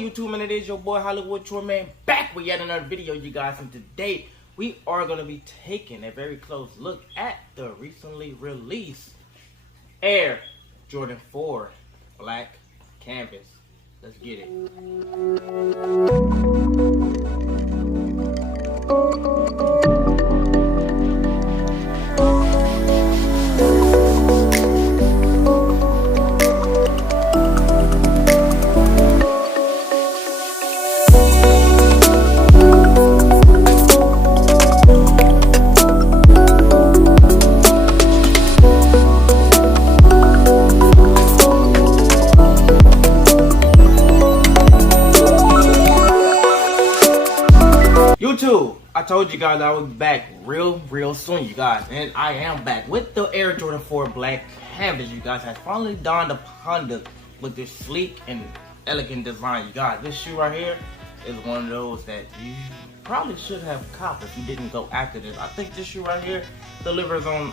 going, YouTube, man? It is your boy Hollywood Tour Man back with yet another video, you guys. And today we are going to be taking a very close look at the recently released Air Jordan 4 Black Canvas. Let's get it. YouTube, I told you guys I was back real soon, you guys, and I am back with the Air Jordan 4 Black Canvas. You guys have finally dawned upon us with this sleek and elegant design. You guys, this shoe right here is one of those that you probably should have copped if you didn't go after this. I think this shoe right here delivers on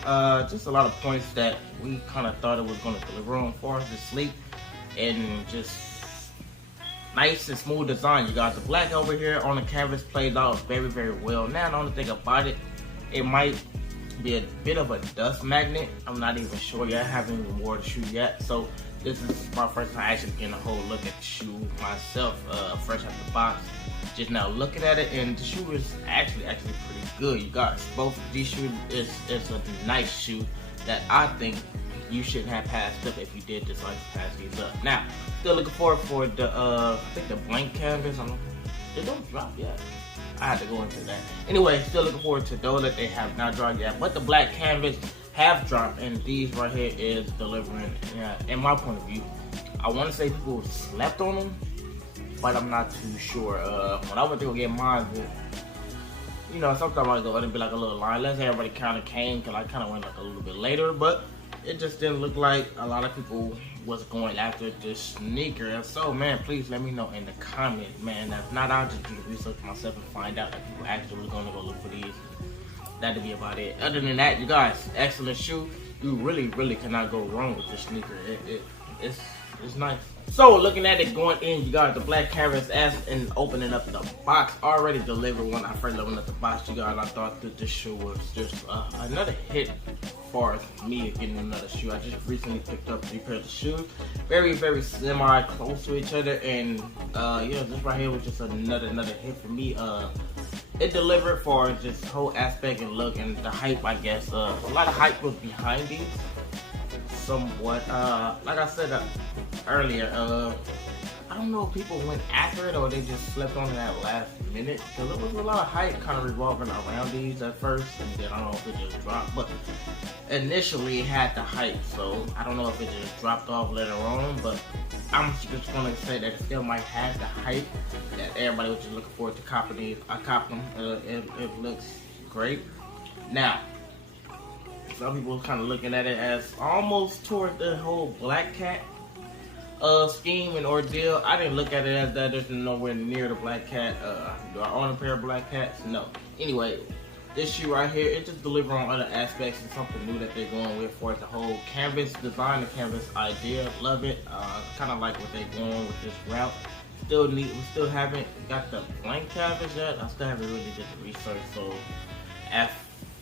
just a lot of points that we kind of thought it was going to deliver on for us. It's sleek and just nice and smooth design, you guys. The black over here on the canvas plays out very well. Now, the only thing about it, it might be a bit of a dust magnet. I'm not even sure yet. I haven't even worn the shoe yet, so this is my first time actually getting a whole look at the shoe myself, fresh out the box. Just now looking at it, and the shoe is actually pretty good, you guys. Both of these shoes is a nice shoe that I think you shouldn't have passed up if you did decide to pass these up. Now, still looking forward for the I think the blank canvas. They don't drop yet. I had to go into that. Anyway, still looking forward to those that they have not dropped yet. But the black canvas have dropped, and these right here is delivering. In my point of view, I want to say people slept on them, but I'm not too sure. When I went to go get mine, you know, sometimes I go and be like a little line. Let's say everybody kind of came, because I kind of went like a little bit later, but it just didn't look like a lot of people was going after this sneaker. So, man, please let me know in the comments, man. If not, I'll just do the research myself and find out if people actually was going to go look for these. That'd be about it. Other than that, you guys, excellent shoe. You really cannot go wrong with this sneaker. It's nice. So, looking at it going in, you guys, the black canvas and opening up the box already delivered. When I first opened up the box, you guys, I thought that this shoe was just another hit for me getting another shoe. I just recently picked up 3 pairs of shoes, very semi close to each other, and yeah, this right here was just another hit for me. It delivered for just whole aspect and look and the hype, I guess. A lot of hype was behind these. Somewhat, like I said earlier, I don't know if people went after it or they just slept on it at last minute, because there was a lot of hype kind of revolving around these at first, and then I don't know if it just dropped, but initially it had the hype, so I don't know if it just dropped off later on, but I'm just going to say that it still might have the hype that everybody was just looking forward to copying these. I copped them. It looks great. Now, some people kind of looking at it as almost toward the whole Black Cat scheme and ordeal. I didn't look at it as that. There's nowhere near the Black Cat. Do I own a pair of Black Cats? No. Anyway, this shoe right here, it just delivers on other aspects and something new that they're going with for it. The whole canvas design, the canvas idea, love it. Kind of like what they're going with this route. Still neat. We still haven't got the blank canvas yet. I still haven't really did the research, so if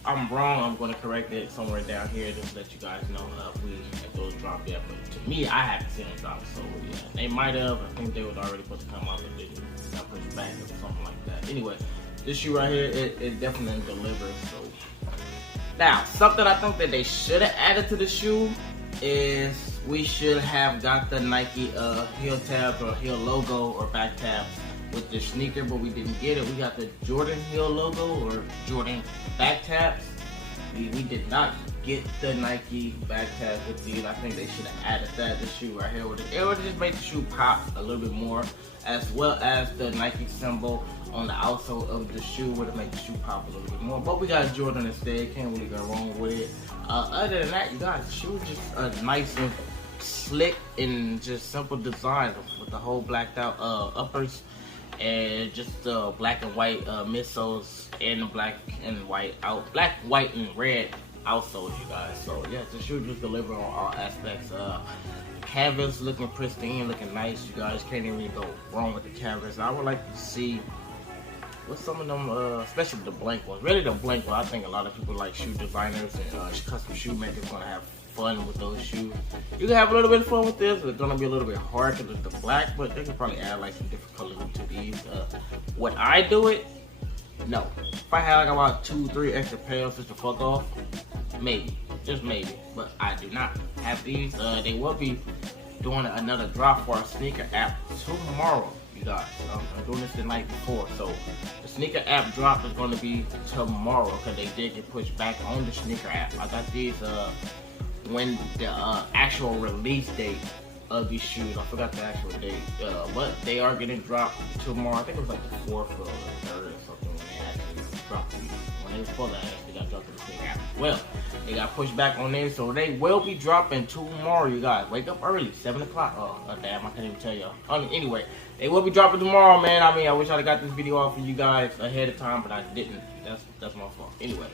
I'm wrong, I'm going to correct it somewhere down here just to let you guys know if those dropped yet. But to me, I haven't seen them drop, so yeah, they might have. I think they was already supposed to come out, but they got pushed back or something like that. Anyway, this shoe right here, it definitely delivers. So now, something I think that they should have added to the shoe is we should have got the Nike heel tabs or heel logo or back tabs with the sneaker, but we didn't get it. We got the Jordan heel logo or Jordan back tabs. We did not get the Nike back tabs with these. I think they should have added that. The shoe right here, it would just make the shoe pop a little bit more, as well as the Nike symbol on the outsole of the shoe would have made the shoe pop a little bit more. But we got Jordan instead. Can't really go wrong with it. Other than that, you guys, the shoe is just a nice and slick and just simple design with the whole blacked out uppers. And just black and white midsoles and black and white out, black, white, and red outsoles, you guys. So yeah, the shoe just deliver on all aspects. Canvas looking pristine, looking nice. You guys can't even go wrong with the canvas. I would like to see what some of them, especially the blank ones. Really the blank one, I think a lot of people like shoe designers and custom shoemakers gonna have fun with those shoes. You can have a little bit of fun with this. It's gonna be a little bit hard because it's the black, but they can probably add like some different colors into these. Would I do it? No. If I had like about 2-3 extra pairs just to fuck off, maybe, just maybe. But I do not have these. They will be doing another drop for our sneaker app tomorrow, you guys. I'm doing this the night before, so the sneaker app drop is going to be tomorrow because they did get pushed back on the sneaker app. I got these when the actual release date of these shoes, I forgot the actual date, but they are getting dropped tomorrow. I think it was like the 4th or the 3rd or something when they actually dropped these. When they was before that, they got dropped in the sneaker app. Well, they got pushed back on there, so they will be dropping tomorrow, you guys. Wake up early, 7 o'clock. Oh, damn, I can't even tell y'all. Anyway, they will be dropping tomorrow, man. I mean, I wish I'd got this video off for you guys ahead of time, but I didn't. That's my fault. Anyway.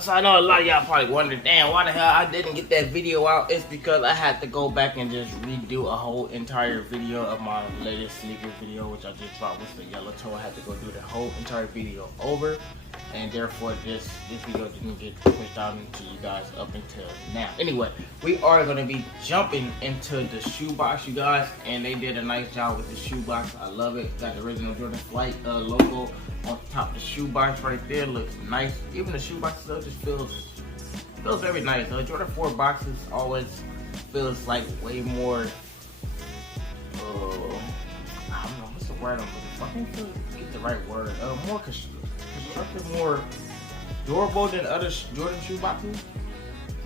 So I know a lot of y'all probably wondering, damn, why the hell I didn't get that video out? It's because I had to go back and just redo a whole entire video of my latest sneaker video, which I just dropped with the yellow toe. I had to go do the whole entire video over, and therefore this video didn't get pushed out into you guys up until now. Anyway, we are going to be jumping into the shoebox, you guys, and they did a nice job with the shoebox. I love it. Got the original Jordan Flight logo on top of the shoebox right there. Looks nice. Even the shoebox itself just feels very nice. Jordan 4 boxes always feels like way more I don't know what's the word I'm looking for. I can't get the right word. More constructed, more durable than other Jordan shoe boxes.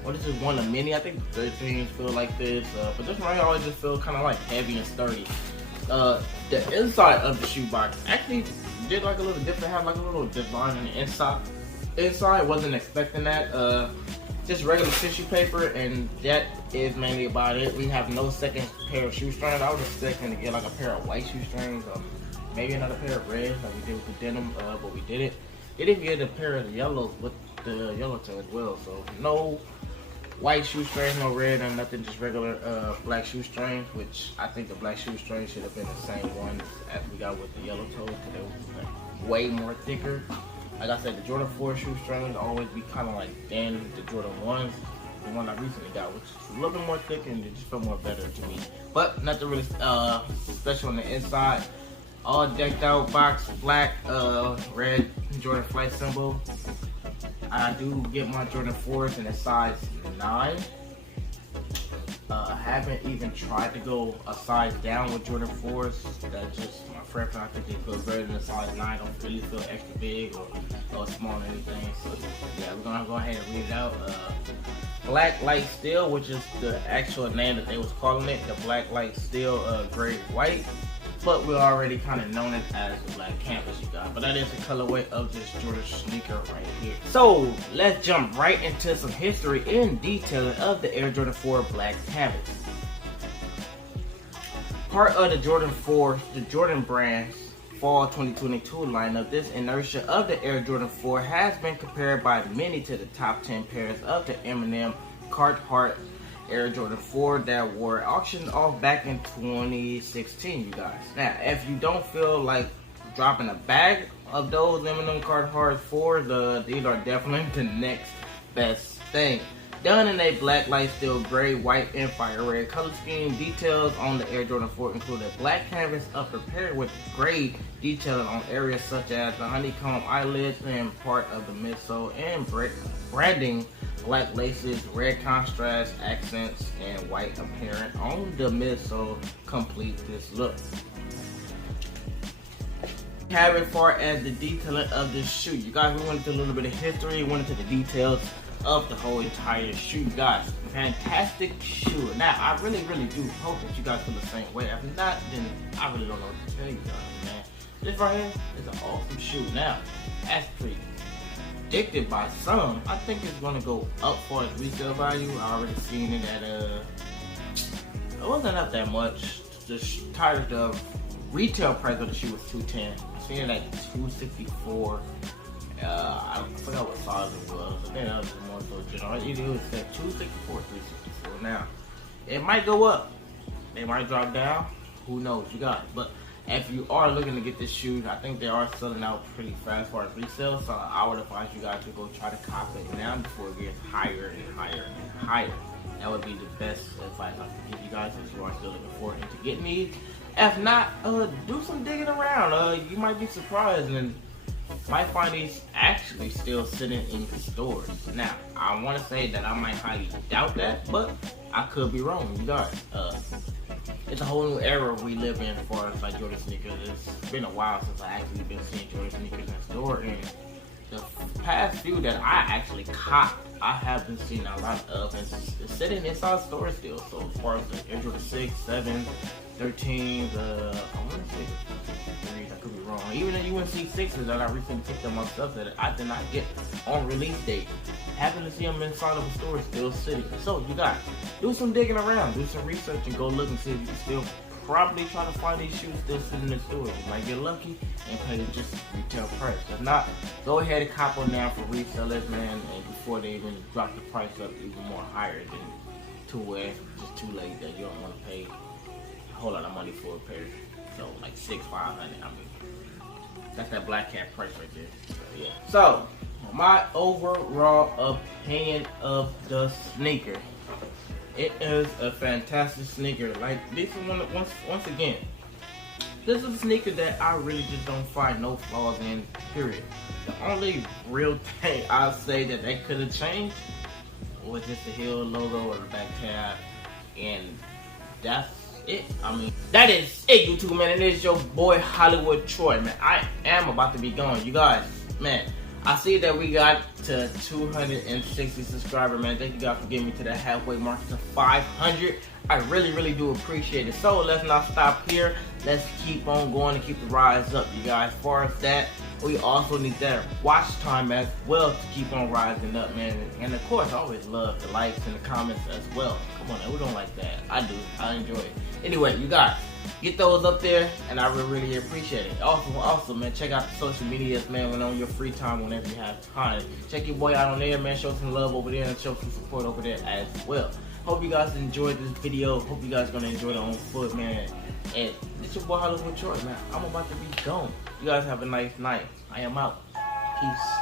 Or this is one of many. I think the 13s feel like this, but this one always just feel kind of like heavy and sturdy. The inside of the shoebox actually did like a little different, had like a little design on the inside. Wasn't expecting that. Just regular tissue paper, and that is mainly about it. We have no second pair of shoestrings. I was expecting to get like a pair of white shoestrings, maybe another pair of red like we did with the denim, but we didn't. They didn't get a pair of the yellows with the yellow toe as well, so no white shoestrings, no red, and nothing, just regular black shoestrings, which I think the black shoestrings should have been the same ones as we got with the yellow toes, because they were like way more thicker. Like I said, the Jordan 4 shoestrings always be kind of like thin. The Jordan 1s, the one I recently got, which is a little bit more thick and it just felt more better to me. But nothing really special on the inside. All decked out box, black, red Jordan Flight symbol. I do get my Jordan 4s in a size 9. Haven't even tried to go a size down with Jordan 4s. That's just my preference. I think they feel better than a size 9. Don't really feel extra big or small or anything. So yeah, we're gonna go ahead and read it out. Black Light Steel, which is the actual name that they was calling it. The Black Light Steel gray white. But we're already kind of known it as the black canvas, you guys. But that is the colorway of this Jordan sneaker right here. So let's jump right into some history and detailing of the Air Jordan 4 black canvas. Part of the Jordan 4, the Jordan brand's fall 2022 lineup, this inertia of the Air Jordan 4 has been compared by many to the top 10 pairs of the Eminem Carhartt Air Jordan 4 that were auctioned off back in 2016, you guys. Now, if you don't feel like dropping a bag of those Eminem Carhartt 4s, these are definitely the next best thing. Done in a black light steel gray, white, and fire red color scheme. Details on the Air Jordan 4 include a black canvas upper paired with gray detailing on areas such as the honeycomb eyelets and part of the midsole, and branding, black laces, red contrast accents, and white apparent on the midsole complete this look. Have as far as the detailing of this shoe, you guys, we went into a little bit of history, went into the details of the whole entire shoe, guys. Fantastic shoe. Now, I really do hope that you guys feel the same way. If not, then I really don't know what to tell you guys, man. This right here is an awesome shoe. Now, as predicted by some, I think it's gonna go up for its resale value. I already seen it at it wasn't up that much. The retail price of the shoe was $210. I seen it at $264. I forgot what size it was. I think that was more so general. Either it was set 264, 364. Now, it might go up. They might drop down. Who knows, you guys. But if you are looking to get this shoe, I think they are selling out pretty fast for resale. So I would advise you guys to go try to cop it now before it gets higher and higher and higher. That would be the best advice I can give you guys if you are still looking forward to getting these. If not, do some digging around. You might be surprised and might find these actually still sitting in stores. Now, I want to say that I might highly doubt that, but I could be wrong, you guys. It's a whole new era we live in for us like Jordan sneakers. It's been a while since I actually been seeing Jordan sneakers in store, and the past few that I actually caught, I have been seeing a lot of, and it's sitting inside stores still. So as far as the Air Jordan 6, 7, 13, I want to say, I could be wrong. Even the UNC 6s that I recently picked up myself that I did not get on release date. Happen to see them inside of a store still sitting. So you guys, do some digging around, do some research, and go look and see if you can still probably try to find these shoes still sitting in stores. You might get lucky and pay just retail price. If not, go ahead and cop them now for resellers, man, and before they even drop the price up even more higher than to where it's just too late that you don't want to pay a whole lot of money for a pair. So like $500. I mean, that's that Black Cat price right there. Yeah. So my overall opinion of the sneaker. It is a fantastic sneaker. Like this is one once again. This is a sneaker that I really just don't find no flaws in, period. The only real thing I'll say that they could have changed was just the heel logo or the back tab, and that's it. I mean, that is it, YouTube, man. And it is your boy Hollywood Troy, man. I am about to be gone, you guys, man. I see that we got to 260 subscribers, man. Thank you guys for getting me to that halfway mark to 500. I really do appreciate it. So let's not stop here. Let's keep on going and keep the rise up, you guys. As far as that, we also need that watch time as well to keep on rising up, man. And of course, I always love the likes and the comments as well. Come on, man, we don't like that. I do. I enjoy it. Anyway, you guys, get those up there, and I really appreciate it. Also, man, check out the social medias, man, when on your free time, whenever you have time. Check your boy out on there, man. Show some love over there and show some support over there as well. Hope you guys enjoyed this video. Hope you guys are gonna enjoy it on foot, man. And it's your boy Hollywood Troy, man. I'm about to be gone. You guys have a nice night. I am out. Peace.